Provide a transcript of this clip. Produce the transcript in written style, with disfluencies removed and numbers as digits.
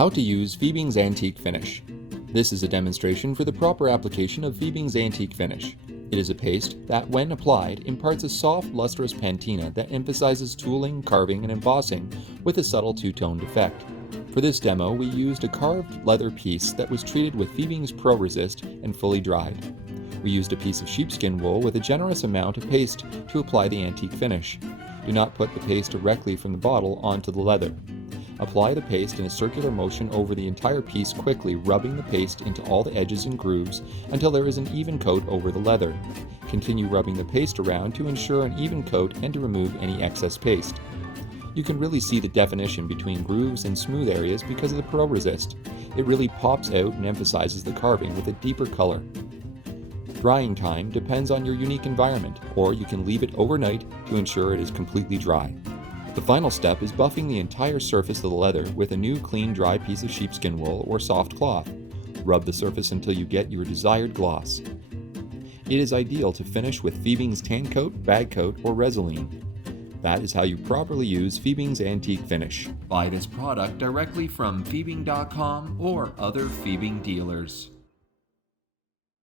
How to use Fiebing's Antique Finish. This is a demonstration for the proper application of Fiebing's Antique Finish. It is a paste that, when applied, imparts a soft, lustrous patina that emphasizes tooling, carving, and embossing with a subtle two-toned effect. For this demo, we used a carved leather piece that was treated with Fiebing's Pro Resist and fully dried. We used a piece of sheepskin wool with a generous amount of paste to apply the antique finish. Do not put the paste directly from the bottle onto the leather. Apply the paste in a circular motion over the entire piece, quickly rubbing the paste into all the edges and grooves until there is an even coat over the leather. Continue rubbing the paste around to ensure an even coat and to remove any excess paste. You can really see the definition between grooves and smooth areas because of the Pro Resist. It really pops out and emphasizes the carving with a deeper color. Drying time depends on your unique environment, or you can leave it overnight to ensure it is completely dry. The final step is buffing the entire surface of the leather with a new clean dry piece of sheepskin wool or soft cloth. Rub the surface until you get your desired gloss. It is ideal to finish with Fiebing's tan coat, bag coat, or Resolene. That is how you properly use Fiebing's Antique Finish. Buy this product directly from Fiebing.com or other Fiebing dealers.